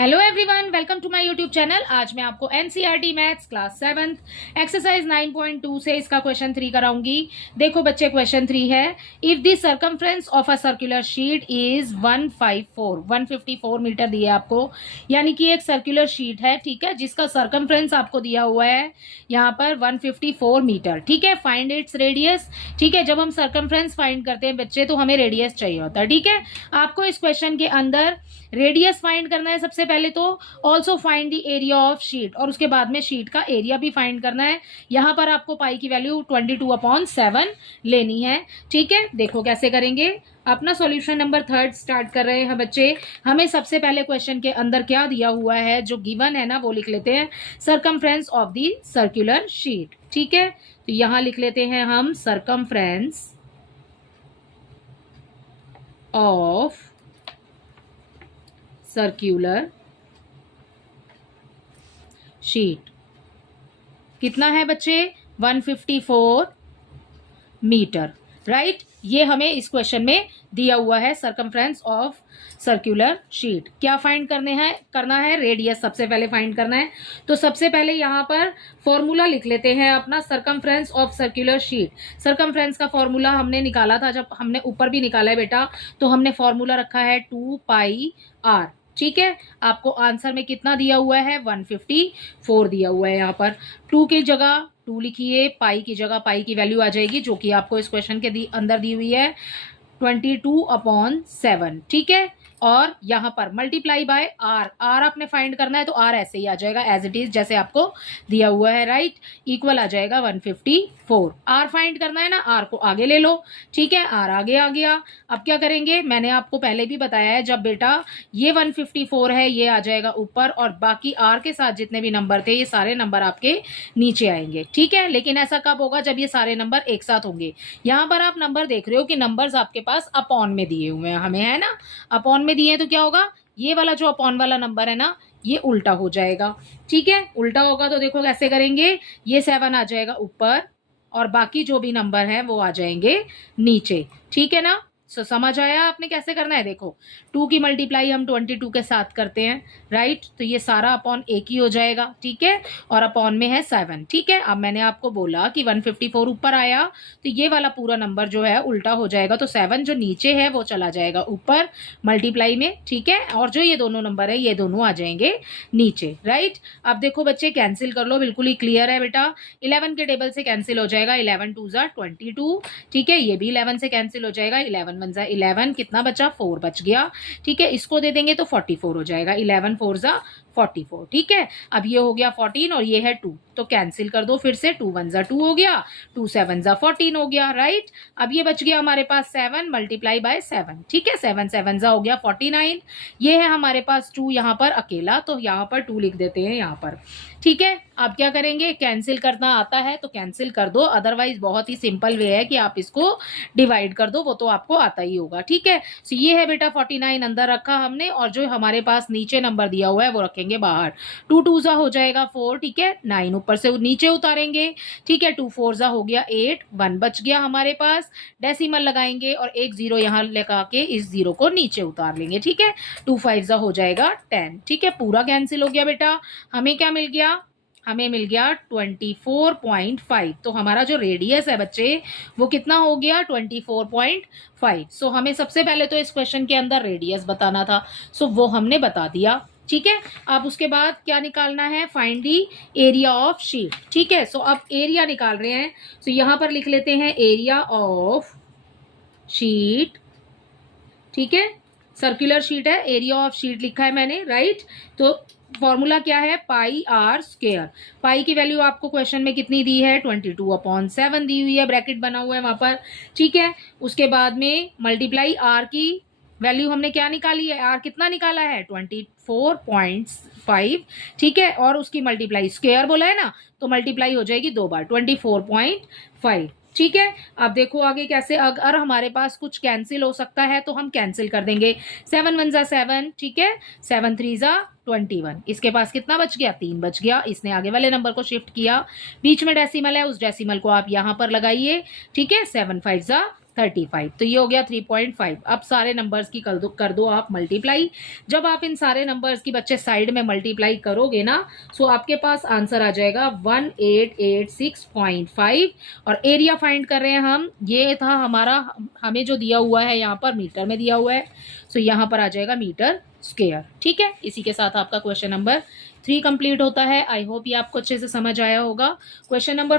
Hello everyone, welcome to my YouTube channel. आज मैं आपको NCERT maths class 7th exercise 9.2 से इसका क्वेश्चन 3 कराऊंगी। देखो बच्चे, क्वेश्चन 3 है, if the circumference of a circular sheet is 154 meter दिया आपको, यानी कि एक सर्कुलर शीट है, ठीक है, जिसका सर्कमफ्रेंस आपको दिया हुआ है यहाँ पर 154 मीटर, ठीक है। फाइंड इट्स रेडियस, ठीक है। जब हम सर्कमफ्रेंस फाइंड करते हैं बच्चे तो हमें रेडियस चाहिए होता है, ठीक है। आपको इस क्वेश्चन के अंदर रेडियस फाइंड करना है सबसे पहले, तो also find the area of sheet, और उसके बाद में शीट का एरिया भी फाइंड करना है। यहां पर आपको पाई की वैल्यू 22/7 लेनी है, ठीक है। देखो कैसे करेंगे। अपना सॉल्यूशन नंबर 3 स्टार्ट कर रहे हैं बच्चे। हमें सबसे पहले क्वेश्चन के अंदर क्या दिया हुआ है, जो गिवन है ना, वो लिख लेते हैं, circumference of the circular sheet, ठीक है। तो यहां लिख लेते हैं हम सर्कमफ्रेंस ऑफ सर्क्यूलर शीट कितना है बच्चे, 154 मीटर, राइट। ये हमें इस क्वेश्चन में दिया हुआ है, सर्कमफ्रेंस ऑफ सर्कुलर शीट। क्या फाइंड करना है, रेडियस सबसे पहले फाइंड करना है। तो सबसे पहले यहाँ पर फॉर्मूला लिख लेते हैं अपना, circumference of circular sheet. Circumference का फॉर्मूला हमने निकाला था, जब हमने ऊपर भी निकाला है बेटा, तो हमने फॉर्मूला रखा है 2πr, ठीक है। आपको आंसर में कितना दिया हुआ है, 154 दिया हुआ है। यहाँ पर 2 की जगह 2 लिखिए, पाई की जगह पाई की वैल्यू आ जाएगी, जो कि आपको इस क्वेश्चन के अंदर दी हुई है 22/7, ठीक है। और यहाँ पर मल्टीप्लाई बाय आर, आर आपने फाइंड करना है, तो आर ऐसे ही आ जाएगा एज इट इज, जैसे आपको दिया हुआ है, राइट। इक्वल आ जाएगा 154। आर फाइंड करना है ना, आर को आगे ले लो, ठीक है। आर आगे आ गया। अब क्या करेंगे, मैंने आपको पहले भी बताया है, जब बेटा ये 154 है, ये आ जाएगा ऊपर, और बाकी आर के साथ जितने भी नंबर थे, ये सारे नंबर आपके नीचे आएंगे, ठीक है। लेकिन ऐसा कब होगा, जब ये सारे नंबर एक साथ होंगे। यहाँ पर आप नंबर देख रहे हो कि नंबर्स आपके पास अपॉन में दिए हुए हैं, हमें है ना, अपॉन में दिए हैं, तो क्या होगा, ये वाला जो अपॉन वाला नंबर है ना, ये उल्टा हो जाएगा, ठीक है। उल्टा होगा तो देखो कैसे करेंगे, ये 7 आ जाएगा ऊपर, और बाकी जो भी नंबर है वो आ जाएंगे नीचे, ठीक है ना। समझ आया आपने कैसे करना है। देखो 2 की मल्टीप्लाई हम 22 के साथ करते हैं, राइट। तो ये सारा अपॉन एक ही हो जाएगा, ठीक है, और अपॉन में है 7, ठीक है। अब मैंने आपको बोला कि 154 ऊपर आया, तो ये वाला पूरा नंबर जो है उल्टा हो जाएगा, तो 7 जो नीचे है वो चला जाएगा ऊपर मल्टीप्लाई में, ठीक है। और जो ये दोनों नंबर है, ये दोनों आ जाएंगे नीचे, राइट। अब देखो बच्चे, कैंसिल कर लो, बिल्कुल ही क्लियर है बेटा। 11 के टेबल से कैंसिल हो जाएगा, 11 2 ज़ा 22, ठीक है। ये भी 11 से कैंसिल हो जाएगा, 11 1 ज़ा 11, कितना बचा, 4 बच गया, ठीक है। इसको दे देंगे तो 44 हो जाएगा, 11 4 ज़ा 44, ठीक है। अब ये हो गया 14 और ये है 2, तो कैंसिल कर दो फिर से, 2 1 ज़ा 2 हो गया, 2 7 ज़ा 14 हो गया, राइट। अब ये बच गया हमारे पास 7 मल्टीप्लाई बाय 7, ठीक है। 7 7 ज़ा हो गया 49, ये है हमारे पास 2 यहाँ पर अकेला, तो यहाँ पर 2 लिख देते हैं यहाँ पर, ठीक है। अब क्या करेंगे, कैंसिल करना आता है तो कैंसिल कर दो, अदरवाइज बहुत ही सिंपल वे है कि आप इसको डिवाइड कर दो, वो तो आपको आता ही होगा, ठीक है। सो ये है बेटा 49 अंदर रखा हमने, और जो हमारे पास नीचे नंबर दिया हुआ है वो रखेंगे बाहर। 2 2 ज़ा हो जाएगा 4, ठीक है। 9 ऊपर से नीचे उतारेंगे, ठीक है। 2 4 ज़ा हो गया 8, 1 बच गया हमारे पास, डेसिमल लगाएंगे और एक 0 यहाँ लगा के इस 0 को नीचे उतार लेंगे, ठीक है। 2 5 ज़ा हो जाएगा 10, ठीक है। पूरा कैंसिल हो गया बेटा। हमें क्या मिल गया, हमें मिल गया 24.5। तो हमारा जो रेडियस है बच्चे, वो कितना हो गया, 24.5। सो हमें सबसे पहले तो इस क्वेश्चन के अंदर रेडियस बताना था, सो वो हमने बता दिया, ठीक है। अब उसके बाद क्या निकालना है, find the area of sheet, ठीक है। सो अब एरिया निकाल रहे हैं, सो यहां पर लिख लेते हैं एरिया ऑफ शीट, ठीक है। सर्कुलर शीट है, एरिया ऑफ शीट लिखा है मैंने, राइट। तो फॉर्मूला क्या है, पाई आर स्क्वायर। पाई की वैल्यू आपको क्वेश्चन में कितनी दी है, 22/7 दी हुई है, ब्रैकेट बना हुआ है वहां पर, ठीक है। उसके बाद में मल्टीप्लाई आर की वैल्यू हमने क्या निकाली है, आर कितना निकाला है, 24.5, ठीक है। और उसकी मल्टीप्लाई, स्क्वायर बोला है ना, तो मल्टीप्लाई हो जाएगी 2 बार, 24.5, ठीक है। अब देखो आगे कैसे, अगर हमारे पास कुछ कैंसिल हो सकता है तो हम कैंसिल कर देंगे। 7 1 ज़ा 7, ठीक है। 7 3 ज़ा 21, इसके पास कितना बच गया, 3 बच गया। इसने आगे वाले नंबर को शिफ्ट किया, बीच में डेसिमल है, उस डेसिमल को आप यहाँ पर लगाइए, ठीक है। 7 5 ज़ा 35। तो ये हो गया 3.5। अब सारे नंबर्स की कर दो आप मल्टीप्लाई। जब आप इन सारे नंबर्स की बच्चे साइड में मल्टीप्लाई करोगे ना, सो आपके पास आंसर आ जाएगा 1886.5। और एरिया फाइंड कर रहे हैं हम, ये था हमारा, हमें जो दिया हुआ है यहाँ पर मीटर में दिया हुआ है, सो यहाँ पर आ जाएगा मीटर स्क्वायर। ठीक है, इसी के साथ आपका क्वेश्चन नंबर 3 कंप्लीट होता है। आई होप ये आपको अच्छे से समझ आया होगा। Question number